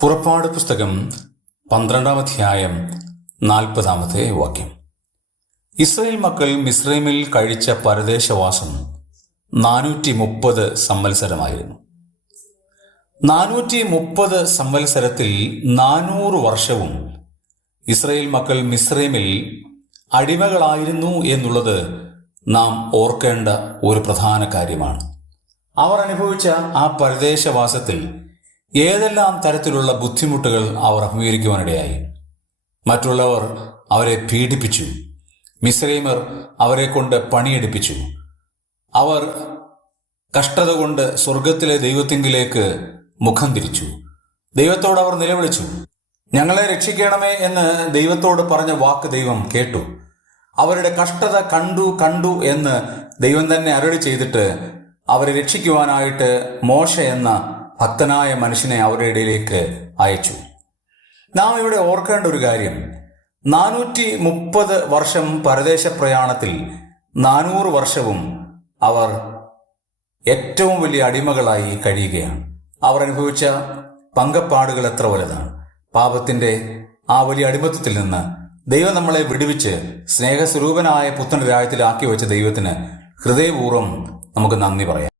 പുറപ്പാട് പുസ്തകം 12-ാം അധ്യായം 40-ാമത്തെ വാക്യം. ഇസ്രായേൽ മക്കൾ മിസ്രൈമിൽ കഴിച്ച പരദേശവാസം 430 സംവത്സരമായിരുന്നു. 430 സംവത്സരത്തിൽ 400 വർഷവും ഇസ്രായേൽ മക്കൾ മിസ്രൈമിൽ അടിമകളായിരുന്നു എന്നുള്ളത് നാം ഓർക്കേണ്ട ഒരു പ്രധാന കാര്യമാണ്. അവർ അനുഭവിച്ച ആ പരദേശവാസത്തിൽ ഏതെല്ലാം തരത്തിലുള്ള ബുദ്ധിമുട്ടുകൾ അവർ അഭിമുഖീകരിക്കുവാനിടയായി. മറ്റുള്ളവർ അവരെ പീഡിപ്പിച്ചു. മിസ്രൈമർ അവരെ കൊണ്ട് പണിയെടുപ്പിച്ചു. അവർ കഷ്ടത കൊണ്ട് സ്വർഗത്തിലെ ദൈവത്തിങ്കിലേക്ക് മുഖം തിരിച്ചു. ദൈവത്തോട് അവർ നിലവിളിച്ചു. ഞങ്ങളെ രക്ഷിക്കണമേ എന്ന് ദൈവത്തോട് പറഞ്ഞ വാക്ക് ദൈവം കേട്ടു. അവരുടെ കഷ്ടത കണ്ടു എന്ന് ദൈവം തന്നെ അരുളി ചെയ്തിട്ട് അവരെ രക്ഷിക്കുവാനായിട്ട് മോശ എന്ന ഭക്തനായ മനുഷ്യനെ അവരുടെ ഇടയിലേക്ക് അയച്ചു. നാം ഇവിടെ ഓർക്കേണ്ട ഒരു കാര്യം, 430 വർഷം പരദേശ പ്രയാണത്തിൽ 400 വർഷവും അവർ ഏറ്റവും വലിയ അടിമകളായി കഴിയുകയാണ്. അവർ അനുഭവിച്ച പങ്കപ്പാടുകൾ എത്ര വലുതാണ്. പാപത്തിന്റെ ആ വലിയ അടിമത്തത്തിൽ നിന്ന് ദൈവം നമ്മളെ വിടുവിച്ച് സ്നേഹസ്വരൂപനായ പുത്രന്റെ രാജ്യത്തിലാക്കി വെച്ച ദൈവത്തിന് ഹൃദയപൂർവ്വം നമുക്ക് നന്ദി പറയാം.